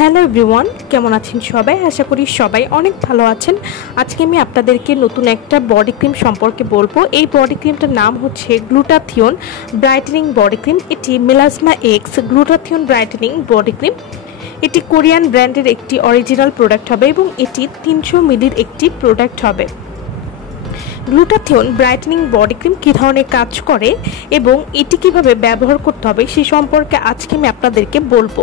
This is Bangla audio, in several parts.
হ্যালো এভরিওয়ান, কেমন আছেন সবাই? আশা করি সবাই অনেক ভালো আছেন। আজকে আমি আপনাদেরকে নতুন একটা বডি ক্রিম সম্পর্কে বলবো। এই বডি ক্রিমটার নাম হচ্ছে গ্লুটাথিয়ন ব্রাইটেনিং বডি ক্রিম। এটি melasma x glutathione brightening body cream. এটি কোরিয়ান ব্র্যান্ডের একটি অরিজিনাল প্রোডাক্ট হবে এবং এটি 300 মিলির একটি প্রোডাক্ট হবে। গ্লুটাথিয়ন ব্রাইটেনিং বডি ক্রিম কী ধরনের কাজ করে এবং এটি কিভাবে ব্যবহার করতে হবে সে সম্পর্কে আজকে আমি আপনাদেরকে বলবো।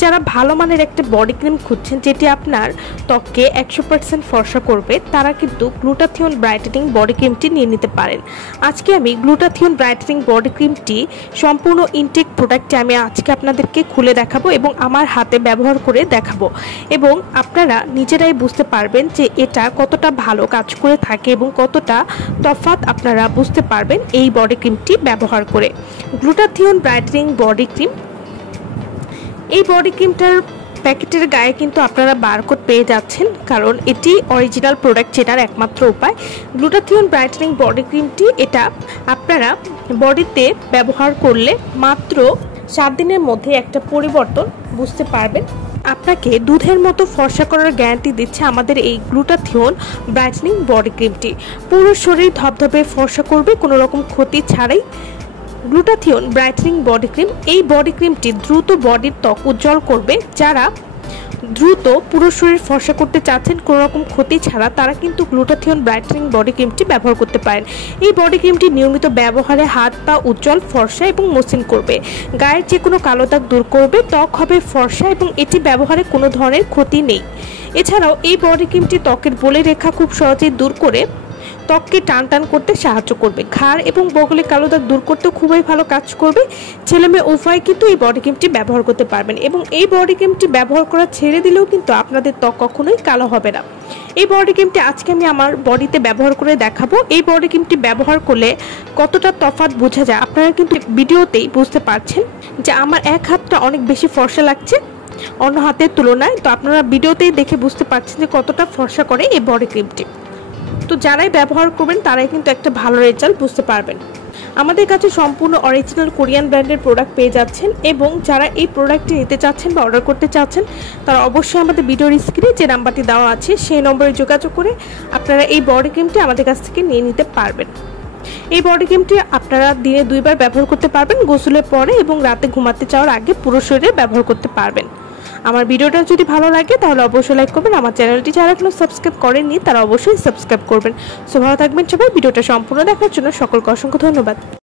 যারা ভালো মানের একটা বডি ক্রিম খুঁজছেন যেটি আপনার ত্বককে 100% ফর্সা করবে, তারা কিন্তু গ্লুটাথিয়ন ব্রাইটেনিং বডি ক্রিমটি নিয়ে নিতে পারেন। আজকে আমি গ্লুটাথিয়ন ব্রাইটেনিং বডি ক্রিমটি সম্পূর্ণ ইনটেক প্রোডাক্টটি আমি আজকে আপনাদেরকে খুলে দেখাবো এবং আমার হাতে ব্যবহার করে দেখাবো, এবং আপনারা নিজেরাই বুঝতে পারবেন যে এটা কতটা ভালো কাজ করে থাকে এবং কতটা তফাৎ আপনারা বুঝতে পারবেন এই বডি ক্রিমটি ব্যবহার করে। গ্লুটাথিয়ন ব্রাইটেনিং বডি ক্রিম, এই বডি ক্রিমটার প্যাকেটের গায়ে কিন্তু আপনারা বারকোড পেয়ে যাচ্ছেন, কারণ এটি অরিজিনাল প্রোডাক্ট চেনার একমাত্র উপায়। গ্লুটাথিয়ন ব্রাইটেনিং বডি ক্রিমটি এটা আপনারা বডিতে ব্যবহার করলে মাত্র 7 দিনের মধ্যে একটা পরিবর্তন বুঝতে পারবেন। আপনাকে দুধের মতো ফর্সা করার গ্যারান্টি দিচ্ছে আমাদের এই গ্লুটাথিয়ন ব্রাইটেনিং বডি ক্রিমটি। পুরো শরীর ধবধবে ফর্সা করবে কোনো রকম ক্ষতি ছাড়াই। গ্লুটাথিয়ন ব্রাইটেনিং বডি ক্রিম, এই বডি ক্রিমটি দ্রুত বডির ত্বক উজ্জ্বল করবে। যারা দ্রুত পুরো শরীর ফর্সা করতে চাচ্ছেন কোনো রকম ক্ষতি ছাড়া, তারা কিন্তু গ্লুটাথিয়ন ব্রাইটেনিং বডি ক্রিমটি ব্যবহার করতে পারেন। এই বডি ক্রিমটি নিয়মিত ব্যবহারে হাত পা উজ্জ্বল ফর্সা এবং মসৃণ করবে, গায়ের যে কোনো কালো দাগ দূর করবে, ত্বক হবে ফর্সা এবং এটি ব্যবহারে কোনো ধরনের ক্ষতি নেই। এছাড়াও এই বডি ক্রিমটি ত্বকের বলে রেখা খুব সহজেই দূর করে ত্বককে টান টান করতে সাহায্য করবে। ঘাড় এবং বগলে কালো দাগ দূর করতেও খুবই ভালো কাজ করবে। ছেলে মেয়ে উভয় কিন্তু এই বডি ক্রিমটি ব্যবহার করতে পারবেন, এবং এই বডি ক্রিমটি ব্যবহার করা ছেড়ে দিলেও কিন্তু আপনাদের ত্বক কখনোই কালো হবে না। এই বডি ক্রিমটি আজকে আমি আমার বডিতে ব্যবহার করে দেখাবো। এই বডি ক্রিমটি ব্যবহার করলে কতটা তফাৎ বোঝা যায় আপনারা কিন্তু ভিডিওতেই বুঝতে পারছেন যে আমার এক হাতটা অনেক বেশি ফর্সা লাগছে অন্য হাতের তুলনায়। তো আপনারা ভিডিওতেই দেখে বুঝতে পারছেন যে কতটা ফর্সা করে এই বডি ক্রিমটি। তো যারাই ব্যবহার করবেন তারাই কিন্তু একটা ভালো রেজাল্ট বুঝতে পারবেন। আমাদের কাছে সম্পূর্ণ অরিজিনাল কোরিয়ান ব্র্যান্ডের প্রোডাক্ট পেয়ে যাচ্ছেন, এবং যারা এই প্রোডাক্টটি নিতে চাচ্ছেন বা অর্ডার করতে চাচ্ছেন তারা অবশ্যই আমাদের ভিডিওর স্ক্রিনে যে নাম্বারটি দেওয়া আছে সেই নম্বরে যোগাযোগ করে আপনারা এই বডি ক্রিমটি আমাদের কাছ থেকে নিয়ে নিতে পারবেন। এই বডি ক্রিমটি আপনারা দিনে 2 বার ব্যবহার করতে পারবেন, গোসলের পরে এবং রাতে ঘুমাতে যাওয়ার আগে পুরো শরীরে ব্যবহার করতে পারবেন। আমার ভিডিওটা যদি ভালো লাগে তাহলে অবশ্যই লাইক করবেন। আমার চ্যানেলটি যারা এখনো সাবস্ক্রাইব করেননি তারা অবশ্যই সাবস্ক্রাইব করবেন। সো ভালো থাকবেন সবাই। ভিডিওটা সম্পূর্ণ দেখার জন্য সকলকে অসংখ্য ধন্যবাদ।